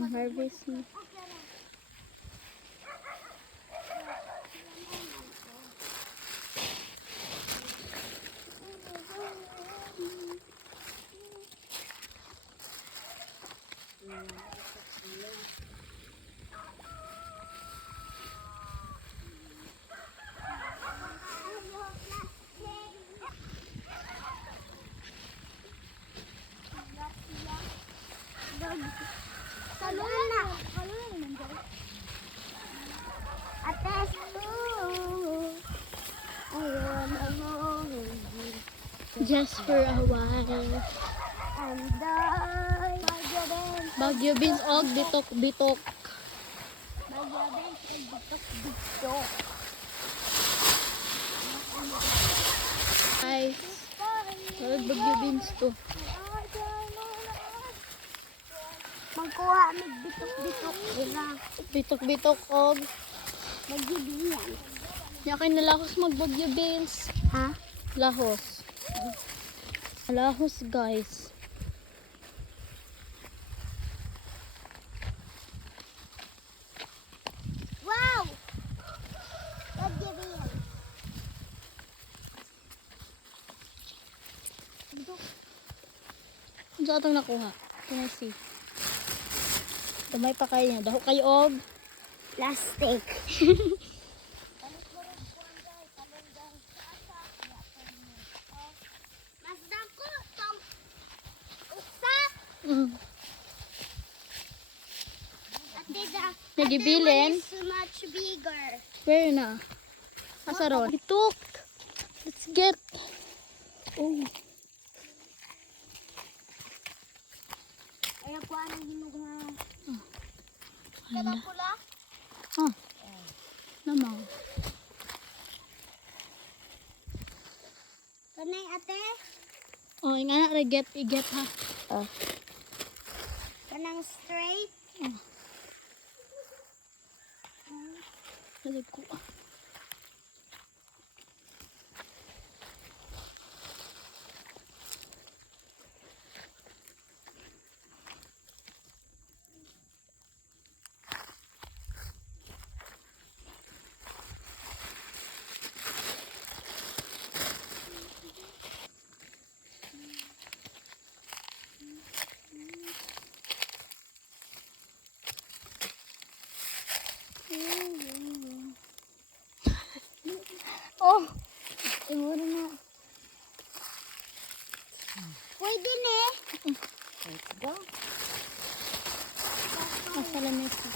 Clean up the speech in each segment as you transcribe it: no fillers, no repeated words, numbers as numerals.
Harvest mo. Kalulan na. Ates. Just for a while. And Bagyo Beans og bitok-bitok. Guys, Bagyo Beans to. magkuha mig bitok-bitok ila. Bitok-bitok og Maggibiyan. yakin na lahos magbagyo Beans. Ha? Lahos. Lahos guys. Wow! Maggibiyan. Ano sa atong nakuha? Can I see? Damay pa kayo niya. Daho kayo og Plastic. Mas dako tong usa. Ate da. Nagibilin? Ate, one is so much bigger. Where na? Asa ron? Bitok! Let's get! Oh. Ay ako anong hinog na. Hala. Pula? Ah. Namang. Kanay ate? Oh, nga na reget iget ha. Oh. Kanang straight? Salig ko. Oh! Siguro na. Pwede na eh. Let's go. Asa lamesa.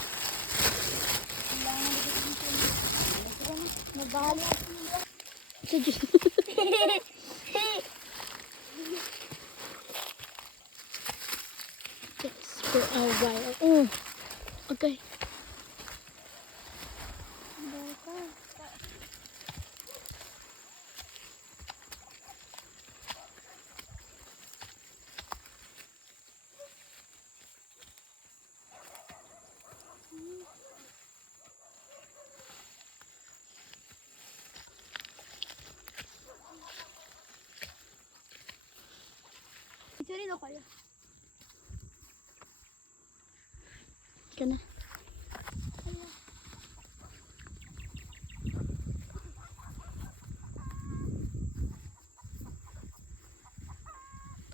Nabali. Sa Diyos. Just for a while. Oh! Okay. Sorry na kaya. Ka na.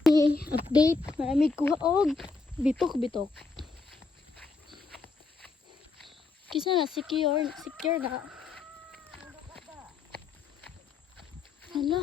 Hey, update. Marami kuha og bitok-bitok. Kisa na secure na. Hala.